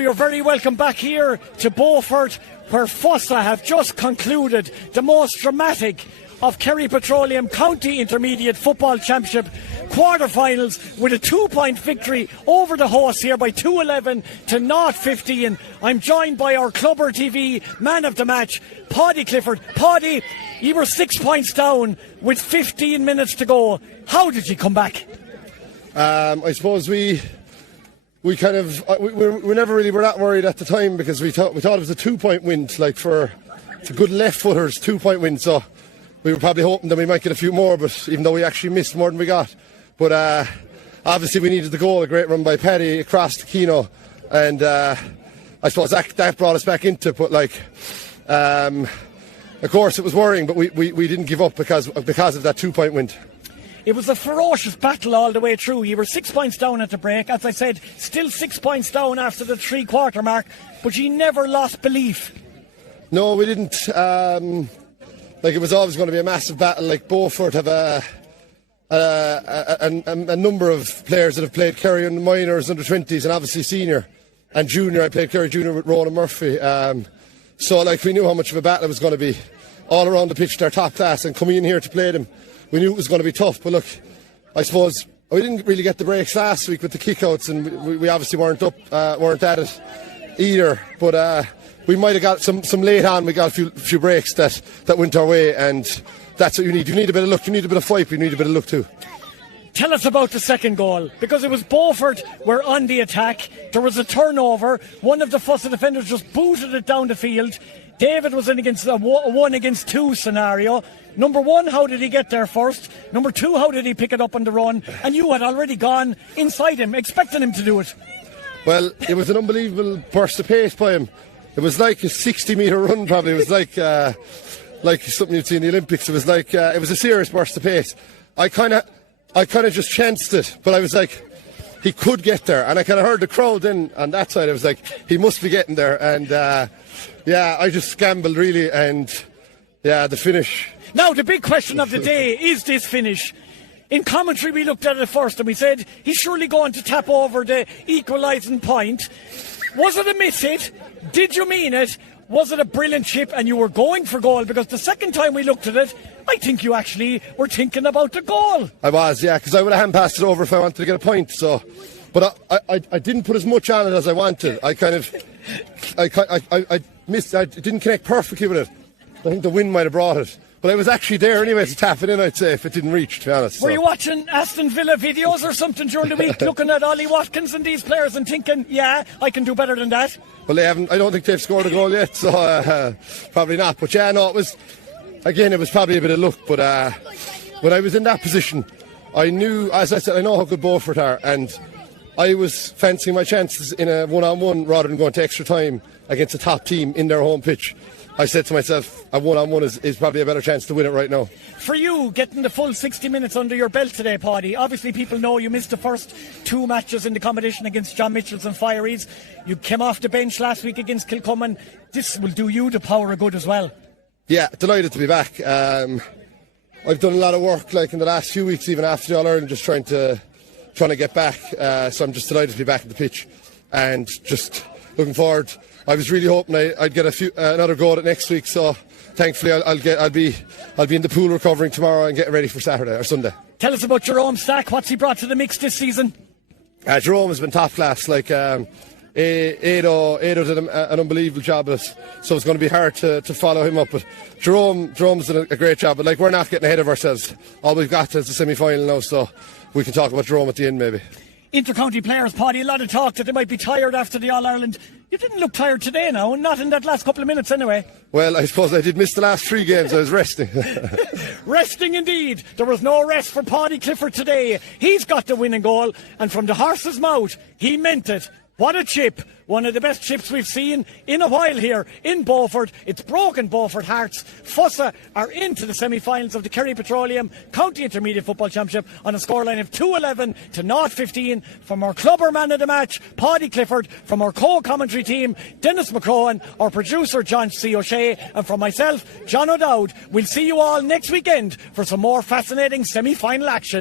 You're very welcome back here to Beaufort, where Fossa have just concluded the most dramatic of Kerry Petroleum County Intermediate Football Championship quarter-finals with a 2-point victory over the hosts here by 2-11 to 0-15. I'm joined by our Clubber.ie man of the match, Paudie Clifford. Paudie, you were 6 points down with 15 minutes to go. How did you come back? I suppose we never really were that worried at the time, because we thought it was a 2-point win. It's a good left footers 2-point win, so we were probably hoping that we might get a few more, but even though we actually missed more than we got. But obviously we needed the goal, a great run by Paudie across to Keno, and I suppose that brought us back into it. But of course it was worrying, but we didn't give up because of that 2-point win. It was a ferocious battle all the way through. You were 6 points down at the break. As I said, still 6 points down after the 3-quarter mark, but you never lost belief. No, we didn't. It was always going to be a massive battle. Like, Beaufort have a number of players that have played Kerry in the minors, under 20s, and obviously senior and junior. I played Kerry junior with Ronan Murphy. So we knew how much of a battle it was going to be all around the pitch. They're top class, and coming in here to play them, we knew it was going to be tough. But look, I suppose we didn't really get the breaks last week with the kickouts, and we obviously weren't at it either. But we might have got some late on. We got a few breaks that went our way, and that's what you need. You need a bit of luck, you need a bit of fight, but you need a bit of luck too. Tell us about the second goal, because it was Beaufort were on the attack. There was a turnover. One of the Fossa defenders just booted it down the field. David was in against a 1-against-2 scenario. Number one, how did he get there first? Number two, how did he pick it up on the run? And you had already gone inside him, expecting him to do it. Well, it was an unbelievable burst of pace by him. It was like a 60-metre run, probably. It was like something you'd see in the Olympics. It was it was a serious burst of pace. I kind of just chanced it, but I was like, he could get there, and I kind of heard the crowd in on that side. I was like, he must be getting there, and I just gambled really, and the finish. Now the big question of the day is this finish. In commentary we looked at it first and we said he's surely going to tap over the equalising point. Was it a miss hit? Did you mean it? Was it a brilliant chip and you were going for goal? Because the second time we looked at it, I think you actually were thinking about the goal. I was, yeah, because I would have hand passed it over if I wanted to get a point. So, but I didn't put as much on it as I wanted. I missed. I didn't connect perfectly with it. I think the wind might have brought it. But I was actually there anyway to tap it in, I'd say, if it didn't reach, to be honest. Were you watching Aston Villa videos or something during the week, looking at Ollie Watkins and these players and thinking, yeah, I can do better than that? Well, they haven't. I don't think they've scored a goal yet, so probably not. But yeah, no, it was probably a bit of luck. But when I was in that position, I knew, as I said, I know how good Beaufort are, and I was fancying my chances in a one-on-one rather than going to extra time against a top team in their home pitch. I said to myself, a one-on-one is probably a better chance to win it right now. For you, getting the full 60 minutes under your belt today, Paudie, obviously people know you missed the first 2 matches in the competition against John Mitchells and Fireys. You came off the bench last week against Kilcummin. This will do you the power of good as well. Yeah, delighted to be back. I've done a lot of work in the last few weeks, even after the All-Ireland, just trying to get back. So I'm just delighted to be back at the pitch and just looking forward. I was really hoping I'd get another go at it next week, so thankfully I'll be in the pool recovering tomorrow and getting ready for Saturday or Sunday. Tell us about Jerome Stack. What's he brought to the mix this season? Jerome has been top class. Edo did an unbelievable job of it, so it's going to be hard to follow him up. But Jerome's done a great job. But we're not getting ahead of ourselves. All we've got is the semi-final now, so we can talk about Jerome at the end maybe. Inter-county players, Paudie, a lot of talk that they might be tired after the All-Ireland. You didn't look tired today now, not in that last couple of minutes anyway. Well, I suppose I did miss the last 3 games. I was resting. Resting indeed. There was no rest for Paudie Clifford today. He's got the winning goal, and from the horse's mouth, he meant it. What a chip. One of the best chips we've seen in a while here in Beaufort. It's broken Beaufort hearts. Fossa are into the semi-finals of the Kerry Petroleum County Intermediate Football Championship on a scoreline of 2-11 to 0-15. From our clubber man of the match, Paudie Clifford. From our co-commentary team, Dennis McCrohan. Our producer, John C. O'Shea. And from myself, John O'Dowd. We'll see you all next weekend for some more fascinating semi-final action.